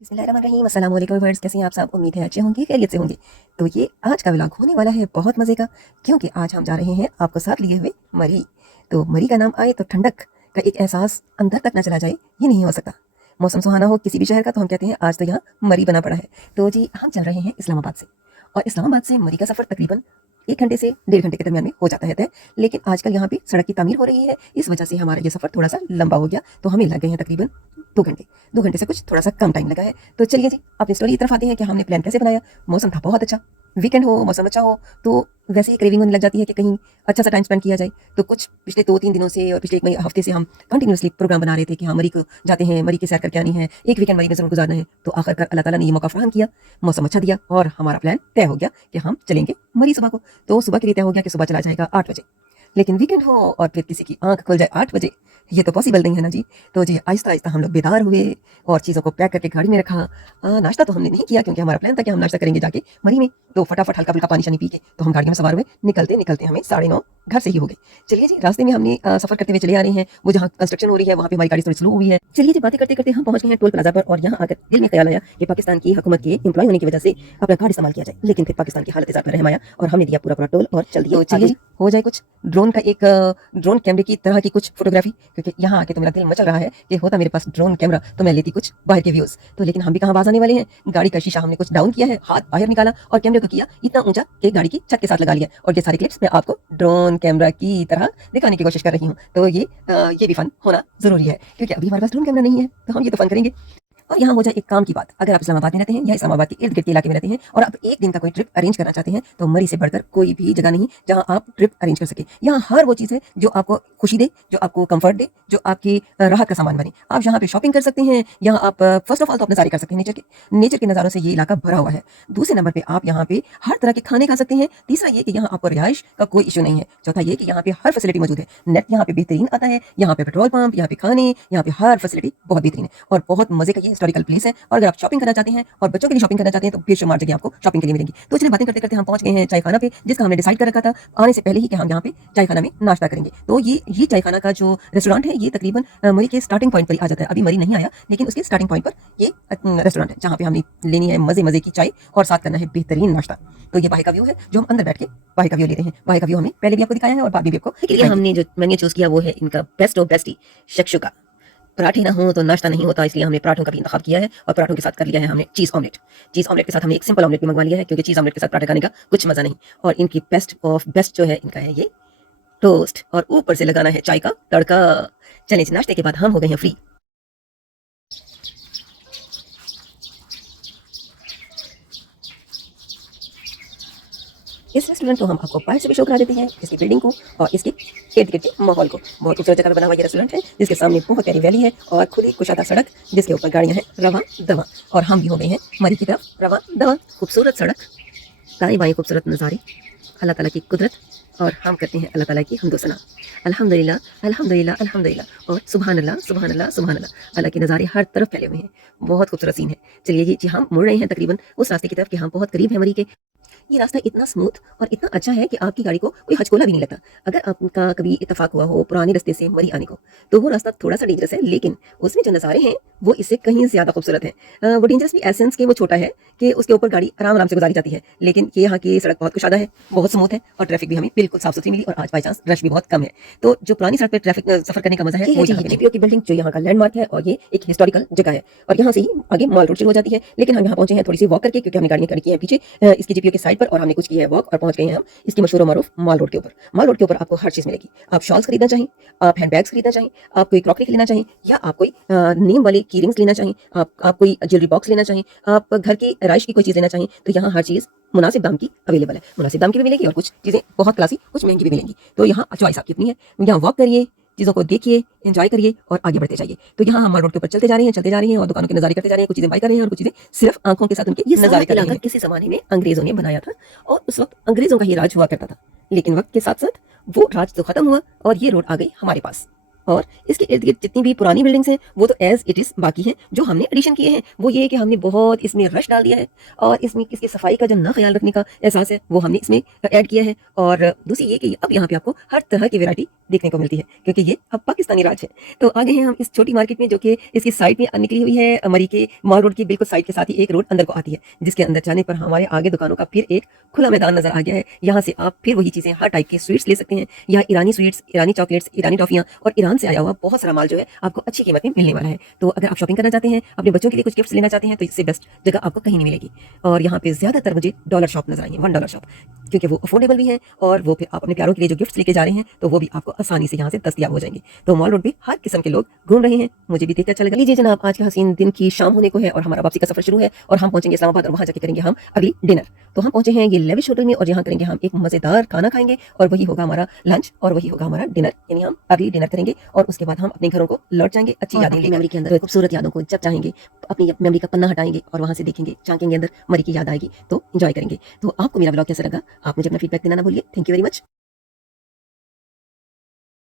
बिस्मिल्लाहिर्रहमानिर्रहीम। अस्सलाम वालेकुम व्यूअर्स, कैसे हैं आप सब? उम्मीद है अच्छे होंगे, खैरियत से होंगे। तो ये आज का व्लॉग होने वाला है बहुत मज़े का, क्योंकि आज हम जा रहे हैं आपको साथ लिए हुए मरी। तो मरी का नाम आए तो ठंडक का एक एहसास अंदर तक ना चला जाए, ये नहीं हो सकता। मौसम सुहाना हो किसी भी शहर का तो हम कहते हैं आज तो यहाँ मरी बना पड़ा है। तो जी हम चल रहे हैं इस्लामाबाद से, और इस्लामाबाद से मरी का सफ़र तकरीबन 1 घंटे से 1.5 घंटे के दरमियान में हो जाता है तय। लेकिन आजकल यहाँ पे सड़क की तामीर हो रही है, इस वजह से हमारा ये सफ़र थोड़ा सा लंबा हो गया, तो हमें लग गए हैं तकरीबन 2 घंटे। 2 घंटे से कुछ थोड़ा सा कम टाइम लगा है। तो चलिए जी अपनी स्टोरी की तरफ आते हैं कि हमने प्लान कैसे बनाया। मौसम था बहुत अच्छा, वीकेंड हो, मौसम अच्छा हो, तो वैसे ही क्रेविंग होने लग जाती है कि कहीं अच्छा सा टाइम स्पेंड किया जाए। तो कुछ पिछले 2-3 दिनों से और पिछले 1 हफ्ते से हम कंटिन्यूअसली प्रोग्राम बना रहे थे कि हाँ मरी को जाते हैं, मरी की सैर करके आनी है, एक वीकेंड मरी में ज़रूर गुजारना है। तो आखिरकार अल्लाह ताला ने ये मौका फ़राहम किया, मौसम अच्छा दिया और हमारा प्लान तय हो गया कि हम चलेंगे मरी सुबह को। तो सुबह के लिए तय हो गया कि सुबह चला जाएगा 8 बजे। लेकिन वीकेंड हो और फिर किसी की आंख खुल जाए 8 बजे, ये तो पॉसिबल नहीं है ना जी। तो जी आहिस्ता आहिस्ता हम लोग बेदार हुए और चीज़ों को पैक करके गाड़ी में रखा। नाश्ता तो हमने नहीं किया क्योंकि हमारा प्लान था कि हम नाश्ता करेंगे जाके मरी में। तो फटाफट हल्का फुल्का पानी शानी पी के तो हम गाड़ियों में सवार हुए। निकलते निकलते हमें 9:30 घर से ही हो गए। चलिए जी रास्ते में हमने सफर करते हुए चले आ रहे हैं, वो जहाँ कंस्ट्रक्शन हो रही है वहाँ पे हमारी गाड़ी थोड़ी स्लो हुई है। चलिए जी बातें करते करते हम पहुंच गए हैं टोल प्लाजा पर, और यहाँ आकर दिल में ख्याल आया कि पाकिस्तान की हुकूमत के एम्प्लॉय होने की वजह से अपना कार्ड इस्तेमाल किया जाए। लेकिन फिर पाकिस्तान की हालत पर रहम आया और हमने दिया पूरा पूरा टोल और चल दिया। तो चलिए जी हो जाए कुछ ड्रोन का एक ड्रोन कैमरे की तरह की कुछ फोटोग्राफी, क्योंकि यहाँ आके तो मेरा दिल मचल रहा है कि होता मेरे पास ड्रोन कैमरा तो मैं लेती कुछ बाहर के व्यूज। तो लेकिन हम भी कहाँ बाज आने वाले हैं। गाड़ी का शीशा हमने कुछ डाउन किया है, हाथ बाहर निकाला और कैमरे को किया इतना ऊंचा कि गाड़ी की छत के साथ लगा लिया, और ये सारे क्लिप्स मैं आपको ड्रोन कैमरा की तरह दिखाने की कोशिश कर रही हूँ। तो ये भी फन होना जरूरी है, क्योंकि अभी हमारे पास ड्रोन कैमरा नहीं है तो हम ये तो फन करेंगे। और यहाँ हो जाए एक काम की बात, अगर आप इस्लामाबाद में रहते हैं या इस्लामाबाद के इर्द गिर्द के इलाके में रहते हैं और आप एक दिन का कोई ट्रिप अरेंज करना चाहते हैं, तो मरी से बढ़कर कोई भी जगह नहीं जहाँ आप ट्रिप अरेंज कर सके। यहाँ हर वो चीज़ है जो आपको खुशी दे, जो आपको कंफर्ट दे, जो आपकी राहत का सामान बने। आप यहाँ पे शॉपिंग कर सकते हैं, यहाँ आप फर्स्ट ऑफ ऑल तो अपने नज़ारे कर सकते हैं नेचर के नज़ारों से ये इलाका भरा हुआ है। दूसरे नंबर पर आप यहाँ पे हर तरह के खाने खा सकते हैं। तीसरा ये कि यहाँ आपको रिहाइश का कोई इशू नहीं है। चौथा ये कि यहाँ पे हर फैसिलिटी मौजूद है। नेट यहाँ पे बेहतरीन आता है, यहाँ पे पेट्रोल पंप, यहाँ पे खाने, यहाँ पे हर फैसिलिटी बहुत बेहतरीन है और बहुत मजे का ये हिस्टोरिकल प्लेस है। और अगर आप शॉपिंग करना चाहते हैं और बच्चों के लिए शॉपिंग करना चाहते हैं तो बेशुमार जगह आपको शॉपिंग के लिए मिलेंगी। तो चलिए बातें करते करते हम पहुंच गए हैं चाय खाना पे, जिसका हमने डिसाइड कर रखा था आने से पहले ही कि हम यहाँ पे चाय खाना में नाश्ता करेंगे। तो ये चाय खाना का जो रेस्टोरेंट है ये तकरीबन मरी के स्टार्टिंग पॉइंट पर ही आ जाता है। अभी मरी नहीं आया लेकिन उसके स्टार्टिंग पॉइंट पर ये रेस्टोरेंट है जहाँ पे हमने लेनी है मजे मजे की चाय और साथ करना है बेहतरीन नाश्ता। तो ये बाहर का व्यू है जो हम अंदर बैठ के बाहर का व्यू लेते हैं। बाहर का व्यू हमने पहले भी आपको दिखाया है और बाद में भी आपको। हमने जो मेन्यू चूज किया वो है इनका बेस्ट ऑफ बेस्ट शक्शुका। पराठे ना हो तो नाश्ता नहीं होता, इसलिए हमने पराठों का भी इंतखाब किया है और पराठों के साथ कर लिया है हमने चीज़ ऑमलेट। चीज़ ऑमलेट के साथ हमने एक सिंपल ऑमलेट भी मंगवा लिया है, क्योंकि चीज़ ऑमलेट के साथ पराठा खाने का कुछ मज़ा नहीं। और इनकी बेस्ट ऑफ बेस्ट जो है इनका है ये टोस्ट, और ऊपर से लगाना है चाय का तड़का। चलें नाश्ते के बाद हम हो गए हैं फ्री। इस रेस्टोरेंट को हम आपको बाहर से भी शो करा देते हैं, इसकी बिल्डिंग को और इसके इर्द गिर्द के माहौल को। बहुत खूबसूरत जगह पर बना हुआ ये रेस्टोरेंट है, जिसके सामने बहुत प्यारी वैली है और खुली कुशादा सड़क, जिसके ऊपर गाड़ियां हैं रवा दवा। और हम भी हो गए हैं मरी की तरफ रवा दवा। खूबसूरत सड़क, दाएं बाएं खूबसूरत नज़ारे, अल्लाह ताला की कुदरत, और हम करते हैं अल्लाह ताला की हम्दो सना। अल्हम्दुलिल्लाह अल्हम्दुलिल्लाह अल्हम्दुलिल्लाह और सुभान अल्लाह सुभान अल्लाह सुभान अल्लाह। अल्लाह के नज़ारे हर तरफ फैले हुए हैं, बहुत खूबसूरत सीन है। चलिए जी हम मुड़ रहे हैं तकरीबन उस रास्ते की तरफ कि हम बहुत करीब है मरी के। ये रास्ता इतना स्मूथ और इतना अच्छा है कि आपकी गाड़ी को कोई हचकोला भी नहीं लगता। अगर आपका कभी इत्तेफाक हुआ हो पुराने रास्ते से मरी आने को, तो वो रास्ता थोड़ा सा डेंजरस है, लेकिन उसमें जो नज़ारे हैं वो इससे कहीं ज़्यादा खूबसूरत है। वो डेंजरस भी एसेंस के वो छोटा है कि उसके ऊपर गाड़ी आराम आराम से गुजारी जाती है, लेकिन ये यहाँ की सड़क बहुत कुशादा है, बहुत स्मूथ है और ट्रैफिक भी हमें बिल्कुल साफ सुथरी मिली और आज बाई चांस रश भी बहुत कम है। तो जो पुरानी सड़क पर ट्रैफिक सफर करने का मजा है वो जीपीओ की बिल्डिंग जो यहाँ का लैंडमार्क है, और ये एक हिस्टोरिकल जगह है। और यहाँ से ही आगे मॉल रोड शुरू हो जाती है, लेकिन हम यहाँ पहुंचे हैं थोड़ी सी वॉक करके, क्योंकि हमने गाड़ियां खड़ी की हैं पीछे इसकी जीपीओ के साइड पर और हमने कुछ किया है वॉक, और पहुंच गए हैं हम इसकी मशहूर मारूफ मॉल रोड के ऊपर। मॉल रोड के ऊपर आपको हर चीज मिलेगी। आप शॉल्स खरीदना चाहें, आप हैंडबैग्स खरीदना चाहें, आप कोई क्रॉकरी लेना चाहें, या आप कोई नेम वाले की रिंग्स लेना चाहें, आप कोई ज्वेलरी बॉक्स लेना चाहें, आप घर की राइश की कोई चीज लेना चाहें, तो यहाँ हर चीज मुनासिब दाम की अवेलेबल है। मुनासिब दाम की भी मिलेगी और कुछ चीजें बहुत क्लासी कुछ महंगी भी मिलेंगी। तो यहाँ चॉइस आपकी अपनी है। यहाँ वॉक करिए, चीज़ों को देखिए, एंजॉय करिए और आगे बढ़ते जाइए। तो यहाँ हम रोड के ऊपर चलते जा रहे हैं और दुकानों के नज़ारे करते जा रहे हैं। कुछ चीज़ें बाय कर रहे हैं और कुछ चीज़ें सिर्फ आंखों के साथ उनके ये नज़ारे कर रहे हैं। किसी ज़माने में अंग्रेज़ों ने बनाया था और उस वक्त अंग्रेज़ों का ही राज हुआ करता था, लेकिन वक्त के साथ साथ वो राज तो खत्म हुआ और ये रोड आ गई हमारे पास। और इसके इर्द गिर्द जितनी भी पुरानी बिल्डिंग्स हैं वो तो एज इट इज़ बाकी हैं। जो हमने एडिशन किए हैं वो ये है कि हमने बहुत इसमें रश डाल दिया है और इसमें इसकी सफाई का जो ना ख्याल रखने का एहसास है वो हमने इसमें ऐड किया है। और दूसरी ये कि अब यहाँ पे आपको हर तरह की वैरायटी देखने को मिलती है क्योंकि ये अब पाकिस्तानी राज है। तो आगे हैं हम इस छोटी मार्केट में जो कि इसकी साइड में निकली हुई है मरी के मॉल रोड की बिल्कुल साइड के साथ ही एक रोड अंदर को आती है जिसके अंदर जाने पर हमारे आगे दुकानों का फिर एक खुला मैदान नजर आ गया है। यहाँ से आप फिर वही चीजें हर टाइप के स्वीट्स ले सकते हैं। यहाँ ईरानी स्वीट्स, ईरानी चॉकलेट्स, ईरानी टॉफियाँ और ईरान से आया हुआ बहुत सारा माल जो है आपको अच्छी कीमत में मिलने वाला है। तो अगर आप शॉपिंग करना चाहते हैं, अपने बच्चों के लिए कुछ गिफ्ट्स लेना चाहते हैं तो इससे बेस्ट जगह आपको कहीं नहीं मिलेगी। और यहाँ पे ज्यादातर मुझे डॉलर शॉप नजर आई है, $1 शॉप, क्योंकि वो अफोर्डेबल भी है और वो फिर आप अपने प्यारों के लिए जो गिफ्ट्स लेके जा रहे हैं तो वो भी आपको आसानी से यहाँ से दस्तयाब हो जाएंगे। तो मॉल रोड पे हर किस्म के लोग घूम रहे हैं, मुझे भी देखकर अच्छा लगा। लीजिए जनाब, आज के हसीन दिन की शाम होने को है और हमारा वापसी का सफर शुरू है और हम पहुंचेंगे इस्लामाबाद और वहां जाके करेंगे हम अगली डिनर। तो हम पहुंचे हैं ये लेविश होटल में और यहाँ करेंगे हम एक मजेदार खाना खाएंगे और वही होगा हमारा लंच और वही होगा हमारा डिनर, यानी हम अगली डिनर करेंगे और उसके बाद हम अपने घरों को लौट जाएंगे अच्छी यादें मेमोरी के अंदर, खूबसूरत यादों को जब चाहेंगे अपनी मेमोरी का पन्ना हटाएंगे और वहां से देखेंगे, झांकेंगे अंदर, मरी की याद आएगी तो एंजॉय करेंगे। तो आपको मेरा ब्लॉग कैसा लगा आप मुझे अपना फीडबैक देना ना भूलिए। Thank you very much.